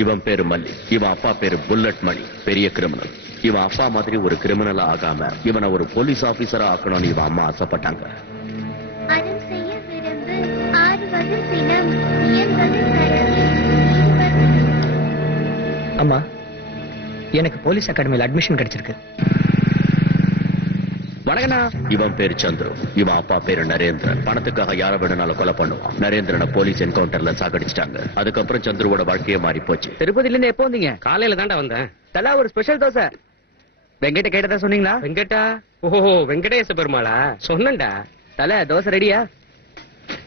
இவன் பேரு மல்லி. இவன் அப்பா பேரு புல்லட் மணி, பெரிய கிரிமினல். இவன் அப்பா மாதிரி ஒரு கிரிமினலா ஆகாம இவனை ஒரு போலீஸ் ஆபீசரா ஆக்கணும்னு இவன் அம்மா ஆசைப்பட்டாங்க. அம்மா, எனக்கு போலீஸ் அகாடமியில் அட்மிஷன் கிடைச்சிருக்கு. வணக்கண்ணா. இவன் பேரு சந்துரு. இவன் அப்பா பேரு நரேந்திரன். பணத்துக்காக யார வேணும்னாலும் கொலை பண்ணுவான். நரேந்திரனை போலீஸ் என்கவுண்டர்ல சாகடிச்சிட்டாங்க. அதுக்கப்புறம் சந்துருவோட வாழ்க்கையே மாறி போச்சு. திருப்பதில இருந்து எப்போ வந்தீங்க? காலையில தாண்டா வந்தேன். தலா ஒரு ஸ்பெஷல் தோசை. வெங்கட்ட கேட்டதா சொன்னீங்களா? வெங்கடா? ஓஹோ, வெங்கடேச பெருமாளா? சொன்னேன்டா. தல தோசை ரெடியா?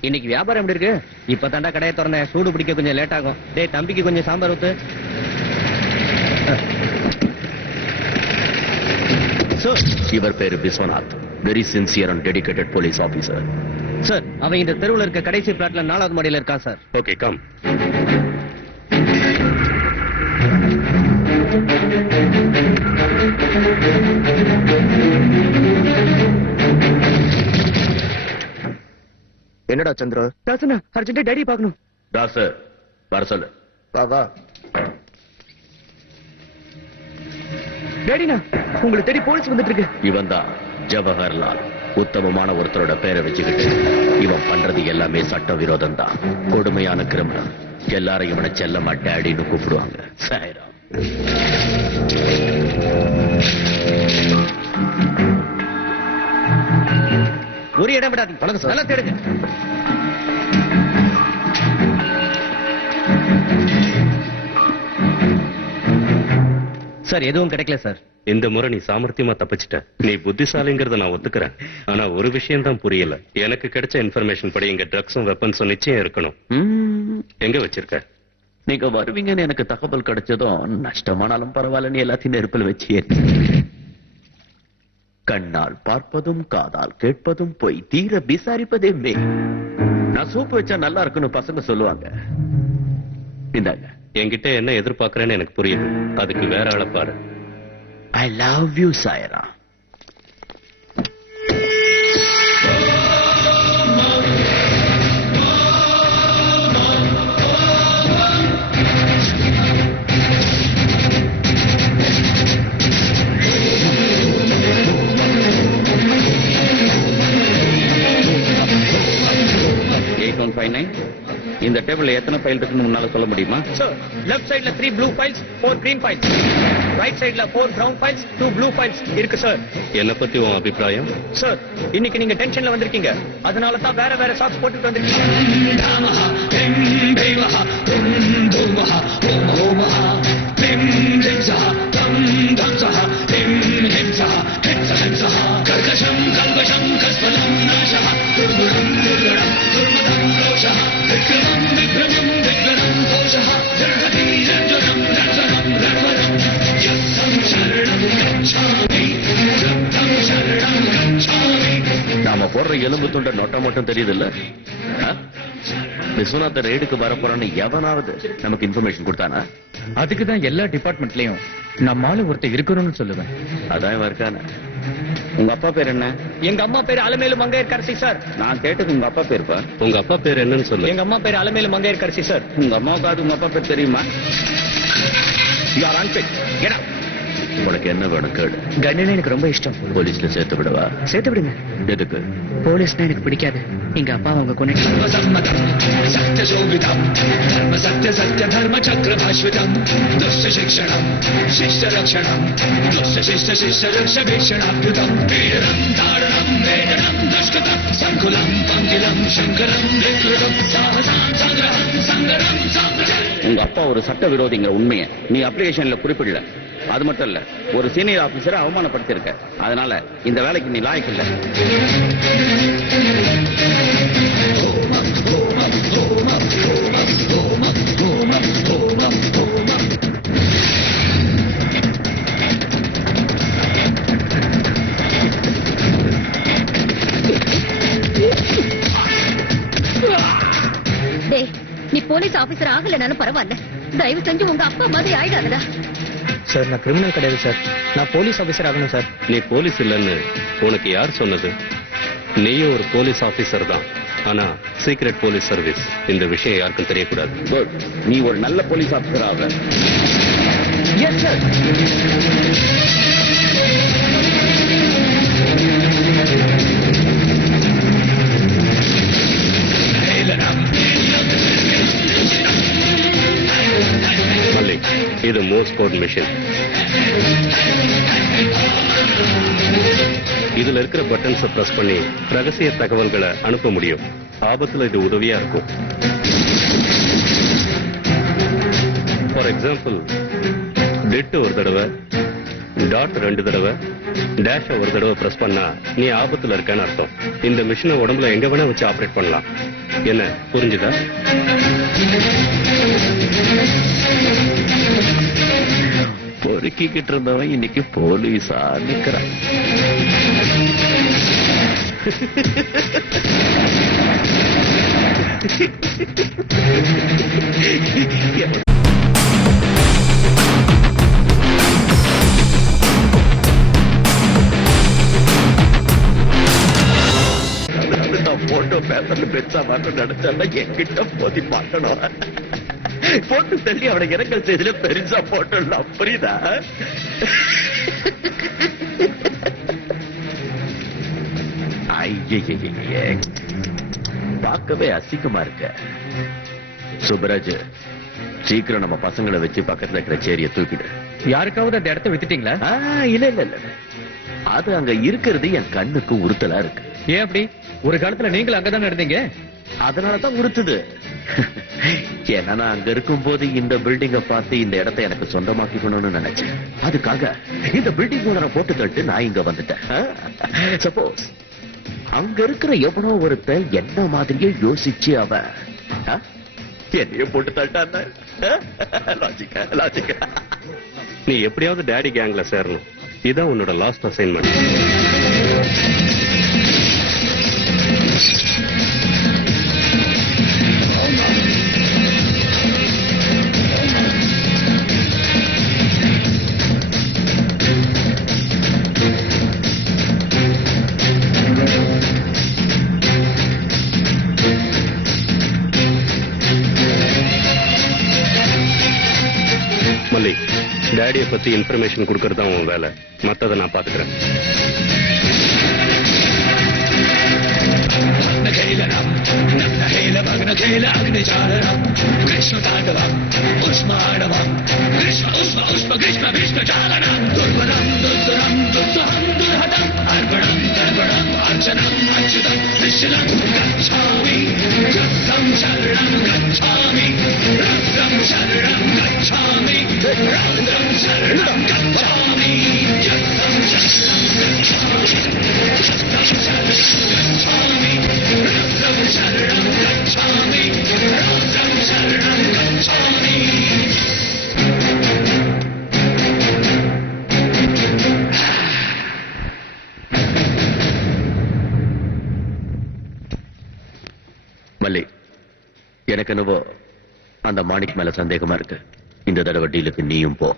இன்னைக்கு வியாபாரம் எப்படி இருக்கு? இப்ப தாண்டா கடையை திறந்தேன், சூடு பிடிக்க கொஞ்சம் லேட் ஆகும். டேய் தம்பிக்கு கொஞ்சம் சாம்பார் ஊத்து. சார், இவர் பேரு Viswanath. Very sincere and dedicated police officer. சார், அவன் இந்த தெருவில் இருக்க கடைசி பிளாட்ல 4வது மாடியில இருக்கான் சார். Okay, come. என்னடா சந்திர? தாசனா, அர்ஜென்ட்டா டாடி பார்க்கணும். தாஸ், வர சொல்லு. வா வா. டாடினா, உங்களை தேடி போலீஸ் வந்துட்டு இருக்கு. இவன் தான் ஜவஹர்லால். உத்தமமான ஒருத்தரோட பேரை வச்சுக்கிட்டு இவன் பண்றது எல்லாமே சட்ட விரோதம் தான். கொடுமையான கிரிமினல். எல்லாரும் இவனை செல்லமா டாடின்னு கூப்பிடுவாங்க. சாய்ராம். ஒரு இடம் விடாதீங்க. வணக்கம் சார். நல்லா தேடுங்க. சார், எதுவும் கிடைக்கல சார். இந்த முறை நீ சாமர்த்தியமா தப்பிச்சிட்ட. நீ புத்திசாலிங்கிறத நான் ஒத்துக்கிறேன். ஆனா ஒரு விஷயம் தான் புரியல. எனக்கு கிடைச்ச இன்ஃபர்மேஷன் படி இங்க ட்ரக்ஸும் வெப்பன்ஸும் நிச்சயம் இருக்கணும். எங்க வச்சிருக்க? நீங்க வருவீங்கன்னு எனக்கு தகவல் கிடைச்சதும் நஷ்டமானாலும் பரவாயில்லன்னு எல்லாத்தையும் நெருப்பில் வச்சு கண்ணால் பார்ப்பதும் காதால் கேட்பதும் போய் தீர விசாரிப்பதே மே. நான் சூப்பு வச்சா நல்லா இருக்குன்னு பசங்க சொல்லுவாங்க. இந்தாங்க. என்கிட்ட என்ன எதிர்பார்க்கறேன்னு எனக்கு புரியுது. அதுக்கு வேற ஆளை பாரு. I love you, Saira. இந்த டேபிள்ல எத்தனை ஃபைல் இருக்குன்னு முன்னால சொல்ல முடியுமா? சார், லெஃப்ட் சைடுல 3 blue files, 4 green files. Right சைடுல 4 பிரவுன் ஃபைல்ஸ், 2 ப்ளூ ஃபைல்ஸ் இருக்கு சார். என்ன பத்தி உன் அபிப்பிராயம்? சார், இன்னைக்கு நீங்க டென்ஷன்ல வந்திருக்கீங்க. அதனால தான் வேற சாக்ஸ் போட்டுட்டு வந்திருக்கீங்க. நாம போடுற எலும்பு துண்ட நொட்ட மட்டும் தெரியுது இல்ல? விஸ்வநாத ரெய்டுக்கு வரப்போறான்னு எவனாவது நமக்கு இன்ஃபர்மேஷன் கொடுத்தானா? அதுக்குதான் எல்லா டிபார்ட்மெண்ட்லயும் நம்மால ஒருத்தர் இருக்கணும்னு சொல்லுவேன். அதான் இவன் இருக்கான. உங்க அப்பா பேர் என்ன? எங்க அம்மா பேரு அலமேலு மங்கையர்கரசி சார். நான் கேட்டது உங்க அப்பா பேர். உங்க அப்பா பேர் என்னன்னு சொல்லு. எங்க அம்மா பேரு அலமேலு மங்கையர்கரசி சார். உங்க அம்மாவுக்காவது உங்க அப்பா பேர் தெரியுமா? உனக்கு என்ன வேணும் கேடு. கண்ணனே எனக்கு ரொம்ப இஷ்டம். போலீஸ்ல சேர்த்து விடவா? சேர்த்து விடுங்க. எதுக்கு? போலீஸ்னா எனக்கு பிடிக்காது. எங்க அப்பா உங்க கொண்டு சத்ய சத்ய தர்ம சக்கர பாஸ்வதம் துஷ்ட சிக்ஷணம் சிஷ்ட ரக்ஷணம் துஷ்ட சிஷ்ட சிஷ்ட ரக்ஷ வீஷணாப்யுதம் பீடனம் தாரணம் வேடனம் துஷ்கதம் சங்குலம் பங்கிலம் சங்கரம் விக்ருதம் சாகசம் சங்கிரகம் சங்கரம் சாம்பிரஜம். உங்க அப்பா ஒரு சட்ட விரோதிங்கிற உண்மையை நீ அப்ளிகேஷன்ல குறிப்பிடல. அது மட்டும் இல்ல, ஒரு சீனியர் ஆபீசரை அவமானப்படுத்திருக்க. அதனால இந்த வேலைக்கு நீ லாயக்கு இல்ல. நீ போலீஸ் ஆபீசர் ஆகலனாலும் பரவாயில்ல, தயவு செஞ்சு உங்க அப்பா மாதிரி ஆயிடாதடா. சார், நான் கிரிமினல் கிடையாது சார். நான் போலீஸ் ஆபீசர் ஆகணும் சார். நீ போலீஸ் இல்லைன்னு உனக்கு யார் சொன்னது? நீயும் ஒரு போலீஸ் ஆபீசர் தான். ஆனா சீக்ரெட் போலீஸ் சர்வீஸ். இந்த விஷயம் யாருக்கும் தெரியக்கூடாது. குட். நீ ஒரு நல்ல போலீஸ் ஆபீசர் ஆக. Yes sir. மல்லிக், இது மோர்ஸ் கோட் மிஷின். இதுல இருக்கிற பட்டன்ஸை பிரஸ் பண்ணி ரகசிய தகவல்களை அனுப்ப முடியும். ஆபத்துல இது உதவியா இருக்கும். ஃபார் எக்ஸாம்பிள், டெட் ஒரு தடவை, டாட் 2 தடவை, டேஷ ஒரு தடவை பிரஸ் பண்ணா நீ ஆபத்துல இருக்கன்னு அர்த்தம். இந்த மிஷினை உடம்புல எங்க வேணா வச்சு ஆபரேட் பண்ணலாம். என்ன புரிஞ்சுதா? பொறுக்கிக்கிட்டு இருந்தவன் இன்னைக்கு போலீஸா நிக்கிறான். போட்டோ பேப்பர்ல பெருசா மாற்றம் நினைச்சா என்கிட்ட போதி பார்க்கணும். போட்டு தள்ளி அவனை இரங்கல் செய்தில பெருசா போட்டோம். புரியுதா? பார்க்கவே அசிங்கமா இருக்க. சுப்பராஜ், சீக்கிரம் நம்ம பசங்களை வச்சு பக்கத்துல இருக்கிற சேரியை தூக்கிடு. யாருக்காவது அந்த இடத்த வித்துட்டீங்களா? இல்ல இல்ல இல்ல, அது அங்க இருக்கிறது என் கண்ணுக்கு உறுத்தலா இருக்கு. ஏன் அப்படி? ஒரு காலத்துல நீங்களும் அங்கதானே இருந்தீங்க. அதனாலதான் உறுத்துது. ஏன்னா நான் அங்க இருக்கும் போது இந்த பில்டிங்க பார்த்து இந்த இடத்தை எனக்கு சொந்தமாக்கிக்கணும்னு நினைச்சேன். அதுக்காக இந்த பில்டிங் ஓனரை போட்டு தட்டு நான் இங்க வந்துட்டேன். சப்போஸ் அங்க இருக்கிற எவனோ ஒருத்தன் என்ன மாதிரியே யோசிச்சு அவன் என்னைய போட்டு தட்டான லாஜிக்கா. நீ எப்படியாவது டேடி கேங்ல சேரணும். இதான் உன்னோட லாஸ்ட் அசைன்மெண்ட். மல்லி, டேடியை பத்தி இன்ஃபர்மேஷன் கொடுக்கறது தான் உன் வேலை. மத்ததை நான் பாத்துக்கிறேன். மல்லி, எனக்கு என்னவோ அந்த மாணிக் மேல சந்தேகமா இருக்கு. இந்த தடவை டீலுக்கு நீயும் போ.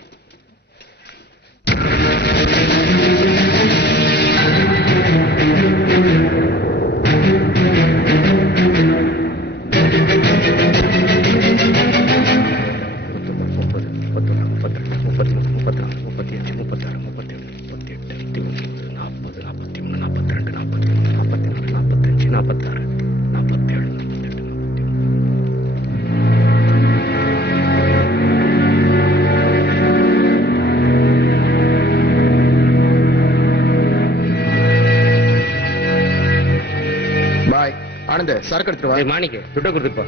சரக்கு எடுத்துருவா. மாணிக்கு துட்ட கொடுத்துப்பா.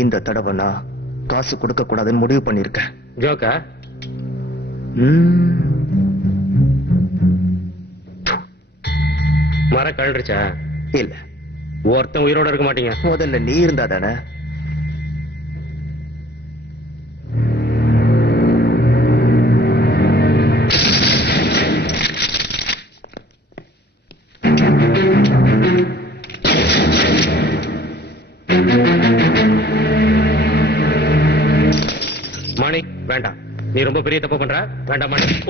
இந்த தடவை நான் காசு கொடுக்க கூடாதுன்னு முடிவு பண்ணிருக்கேன். ஜோக்கா? மர கழண்டுச்சா? இல்ல, ஒருத்தன் உயிரோட இருக்க மாட்டீங்க. முதல்ல நீ இருந்தா தானே. மாணிக், வேண்டாம். நீ ரொம்ப பெரிய தப்பு பண்ற. வேண்டாம் மாணிக்.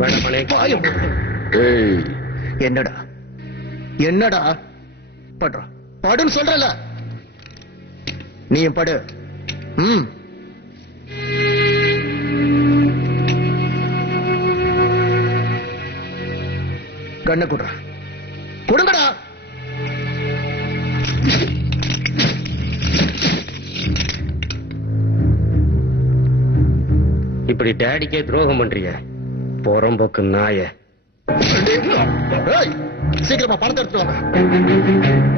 வேண்டாமானே ஏய், என்னடா என்னடா படுறா படுன்னு சொல்றல நீயும் படு. ம் கண்ண குடுறா கொடுங்கடா. இப்படி டேடிக்கே துரோகம் பண்றீங்க புறம்போக்கு நாய. ஏய், சீக்கிரமா பணத்தை எடுத்து வாங்க.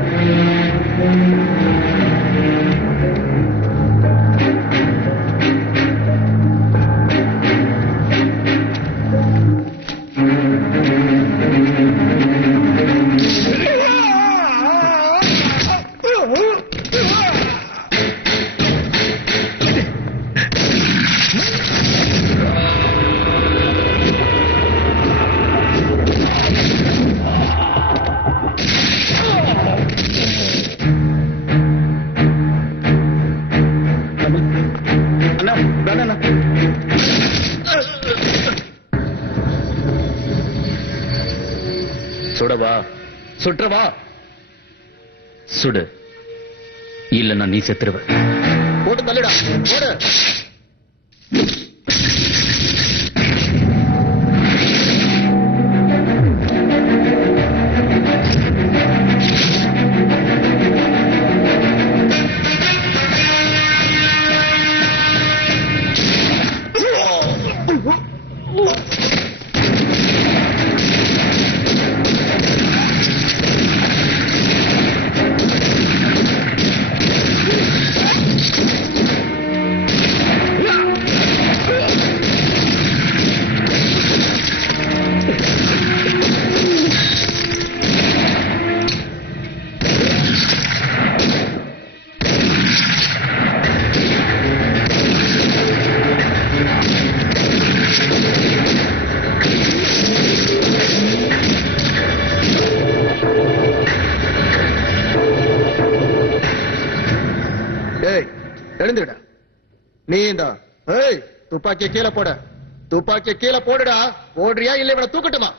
அண்ணா, வேணாண்ணா. சுடவா சுற்றவா சுடு இல்லன்னா நீ செத்துருவ. போட்டு தள்ளிடா போடு. ஏய், எழுந்துடா. நீ இந்த ஏய், துப்பாக்கிய கீழே போட. துப்பாக்கிய கீழே போடுடா. போடுறியா இல்ல இவனை தூக்கட்டுமா?